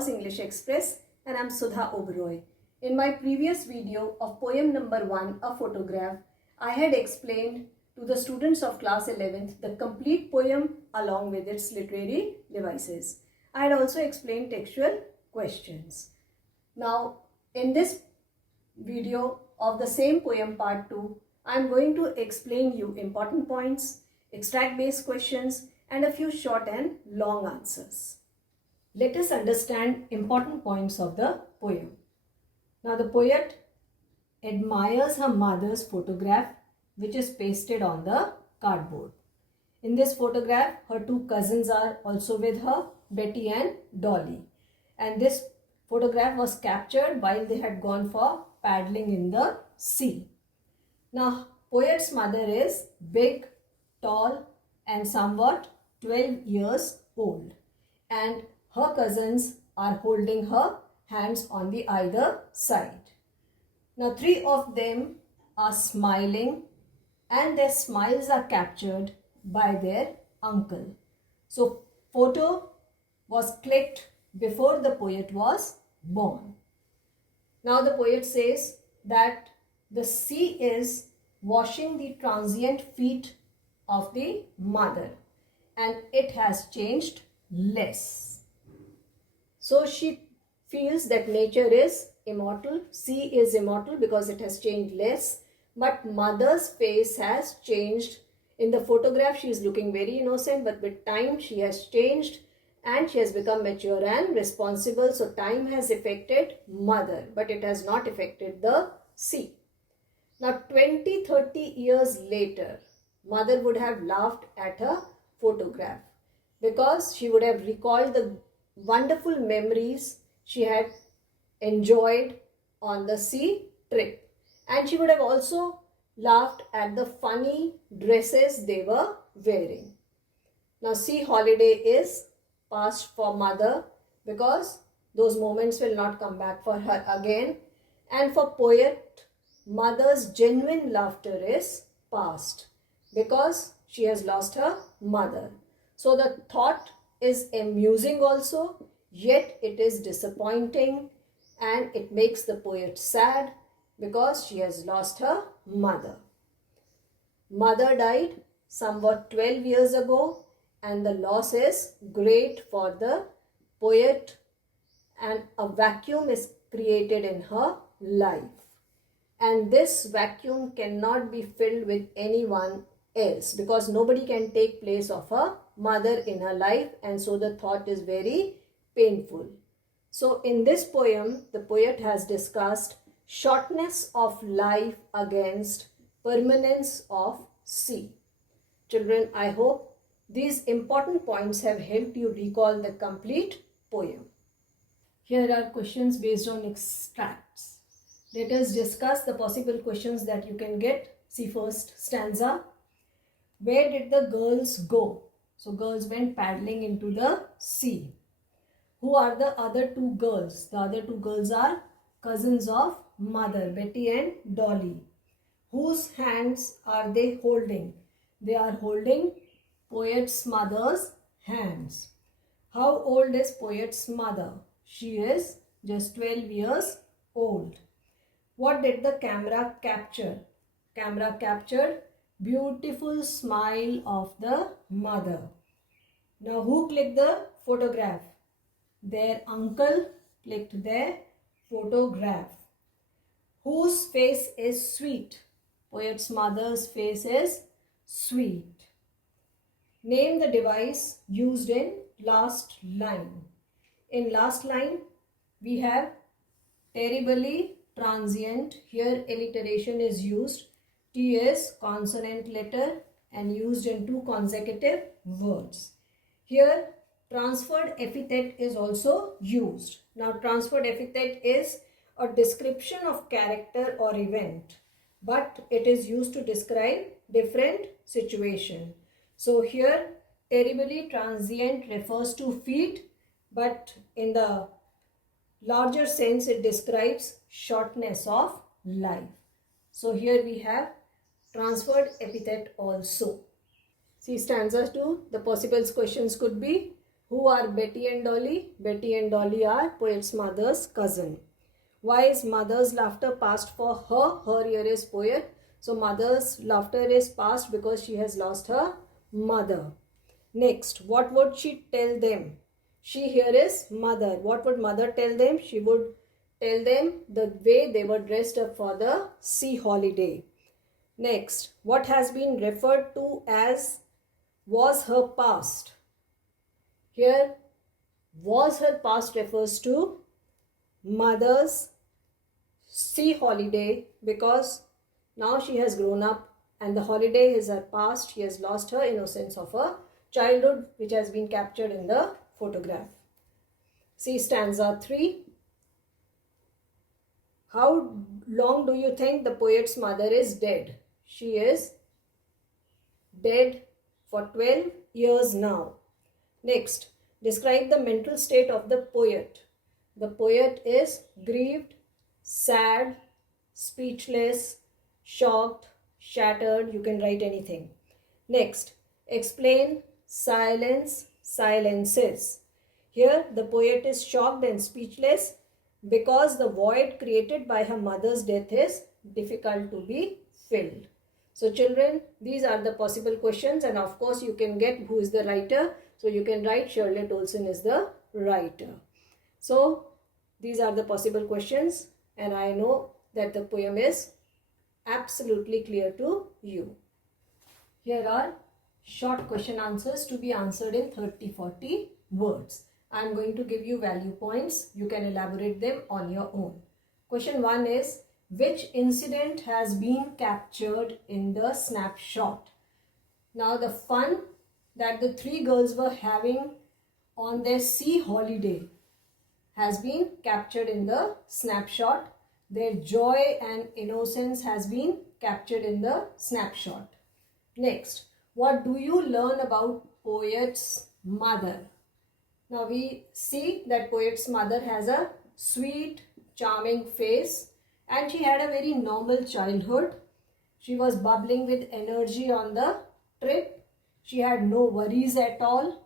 Oz English Express, and I'm Sudha Oberoi. In my previous video of poem number 1, A Photograph, I had explained to the students of class 11th the complete poem along with its literary devices. I had also explained textual questions. Now, in this video of the same poem part 2, I am going to explain you important points, extract based questions, and a few short and long answers. Let us understand important points of the poem. Now the poet admires her mother's photograph which is pasted on the cardboard. In this photograph, her two cousins are also with her, Betty and Dolly. And this photograph was captured while they had gone for paddling in the sea. Now, poet's mother is big, tall, and somewhat 12 years old. And her cousins are holding her hands on the either side. Now, three of them are smiling, and their smiles are captured by their uncle. So, photo was clicked before the poet was born. Now, the poet says that the sea is washing the transient feet of the mother, and it has changed less. So she feels that nature is immortal, sea is immortal because it has changed less, but mother's face has changed. In the photograph she is looking very innocent, but with time she has changed and she has become mature and responsible. So time has affected mother, but it has not affected the sea. Now 20-30 years later, mother would have laughed at her photograph because she would have recalled the wonderful memories she had enjoyed on the sea trip. And she would have also laughed at the funny dresses they were wearing. Now sea holiday is past for mother because those moments will not come back for her again. And for poet, mother's genuine laughter is past because she has lost her mother. So the thought is amusing also, yet it is disappointing, and it makes the poet sad because she has lost her mother. Mother died somewhat 12 years ago, and the loss is great for the poet, and a vacuum is created in her life. And this vacuum cannot be filled with anyone else because nobody can take place of her mother in her life, and so the thought is very painful. So in this poem, the poet has discussed shortness of life against permanence of sea. Children, I hope these important points have helped you recall the complete poem. Here are questions based on extracts. Let us discuss the possible questions that you can get. See first stanza. Where did the girls go? So girls went paddling into the sea. Who are the other two girls? The other two girls are cousins of mother, Betty and Dolly. Whose hands are they holding? They are holding poet's mother's hands. How old is poet's mother? She is just 12 years old. What did the camera capture? Camera captured beautiful smile of the mother. Now who clicked the photograph? Their uncle clicked their photograph. Whose face is sweet? Poet's mother's face is sweet. Name the device used in last line. In last line, we have terribly transient. Here alliteration is used. T is consonant letter and used in two consecutive words. Here transferred epithet is also used. Now transferred epithet is a description of character or event, but it is used to describe different situation. So here terribly transient refers to feet, but in the larger sense it describes shortness of life. So here we have transferred epithet also. See stanza 2. The possible questions could be, Who are Betty and Dolly? Betty and Dolly are poet's mother's cousin. Why is mother's laughter past for her? Her here is poet. So mother's laughter is past because she has lost her mother. Next, what would she tell them? She here is mother. What would mother tell them? She would tell them the way they were dressed up for the sea holiday. Next, what has been referred to as was her past? Here, was her past refers to mother's sea holiday because now she has grown up and the holiday is her past. She has lost her innocence of her childhood, which has been captured in the photograph. See stanza 3. How long do you think the poet's mother is dead? She is dead for 12 years now. Next, describe the mental state of the poet. The poet is grieved, sad, speechless, shocked, shattered. You can write anything. Next, explain silence, silences. Here, the poet is shocked and speechless because the void created by her mother's death is difficult to be filled. So children, these are the possible questions, and of course you can get who is the writer. So you can write Charlotte Olson is the writer. So these are the possible questions, and I know that the poem is absolutely clear to you. Here are short question answers to be answered in 30-40 words. I am going to give you value points. You can elaborate them on your own. Question 1 is, which incident has been captured in the snapshot? Now the fun that the 3 girls were having on their sea holiday has been captured in the snapshot. Their joy and innocence has been captured in the snapshot. Next, what do you learn about poet's mother? Now we see that poet's mother has a sweet, charming face and she had a very normal childhood. She was bubbling with energy on the trip. She had no worries at all.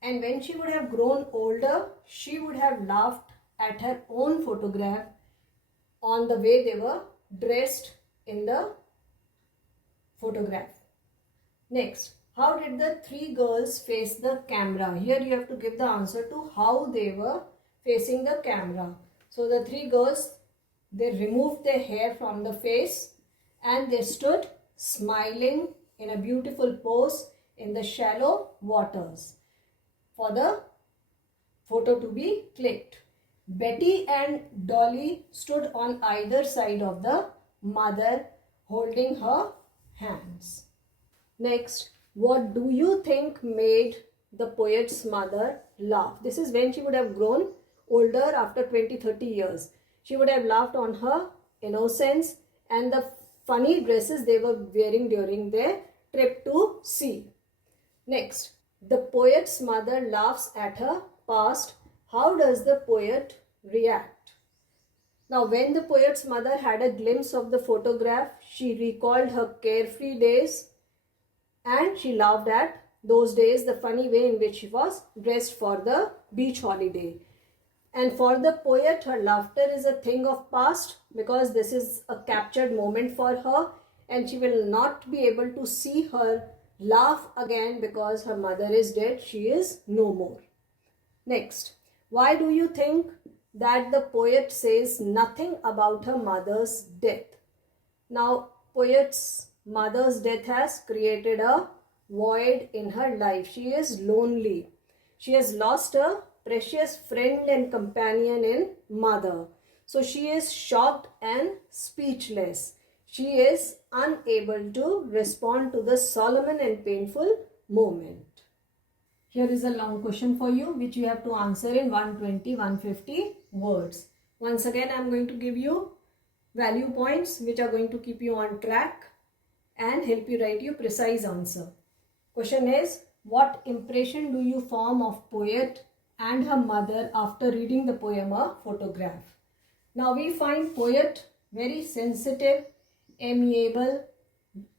And when she would have grown older, she would have laughed at her own photograph on the way they were dressed in the photograph. Next, how did the 3 girls face the camera? Here you have to give the answer to how they were facing the camera. So the 3 girls, they removed their hair from the face and they stood smiling in a beautiful pose in the shallow waters for the photo to be clicked. Betty and Dolly stood on either side of the mother holding her hands. Next, what do you think made the poet's mother laugh? This is when she would have grown older after 20-30 years. She would have laughed on her innocence and the funny dresses they were wearing during their trip to sea. Next, the poet's mother laughs at her past. How does the poet react? Now, when the poet's mother had a glimpse of the photograph, she recalled her carefree days and she laughed at those days, the funny way in which she was dressed for the beach holiday. And for the poet, her laughter is a thing of past because this is a captured moment for her and she will not be able to see her laugh again because her mother is dead. She is no more. Next, why do you think that the poet says nothing about her mother's death? Now, poet's mother's death has created a void in her life. She is lonely. She has lost a precious friend and companion in mother. So she is shocked and speechless. She is unable to respond to the solemn and painful moment. Here is a long question for you which you have to answer in 120-150 words. Once again, I am going to give you value points which are going to keep you on track and help you write your precise answer. Question is, what impression do you form of poet and her mother after reading the poem A Photograph? Now we find poet very sensitive, amiable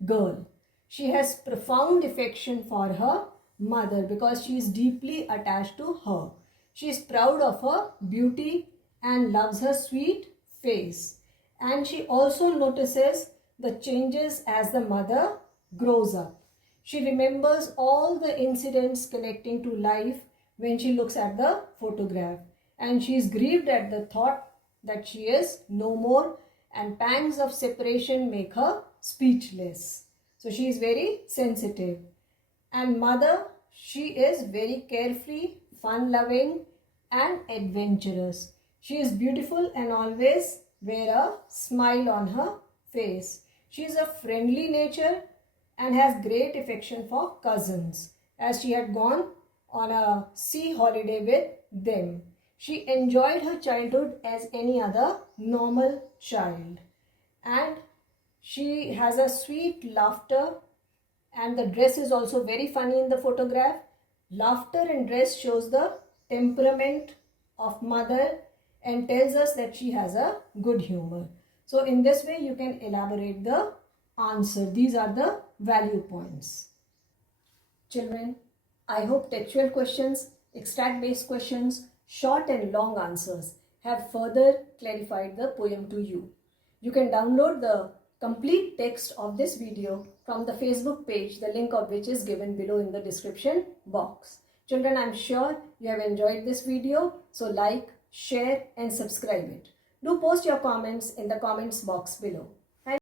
girl. She has profound affection for her mother because she is deeply attached to her. She is proud of her beauty and loves her sweet face. And she also notices the changes as the mother grows up. She remembers all the incidents connecting to life when she looks at the photograph. And she is grieved at the thought that she is no more, and pangs of separation make her speechless. So she is very sensitive. And mother, she is very carefree, fun-loving and adventurous. She is beautiful and always wear a smile on her face. She is a friendly nature and has great affection for cousins, as she had gone on a sea holiday with them. She enjoyed her childhood as any other normal child, and she has a sweet laughter, and the dress is also very funny in the photograph. Laughter and dress shows the temperament of mother and tells us that she has a good humor. So in this way you can elaborate the answer. These are the value points. Children, I hope textual questions, extract based questions, short and long answers have further clarified the poem to you. You can download the complete text of this video from the Facebook page, the link of which is given below in the description box. Children, I'm sure you have enjoyed this video, so like, share and subscribe it. Do post your comments in the comments box below.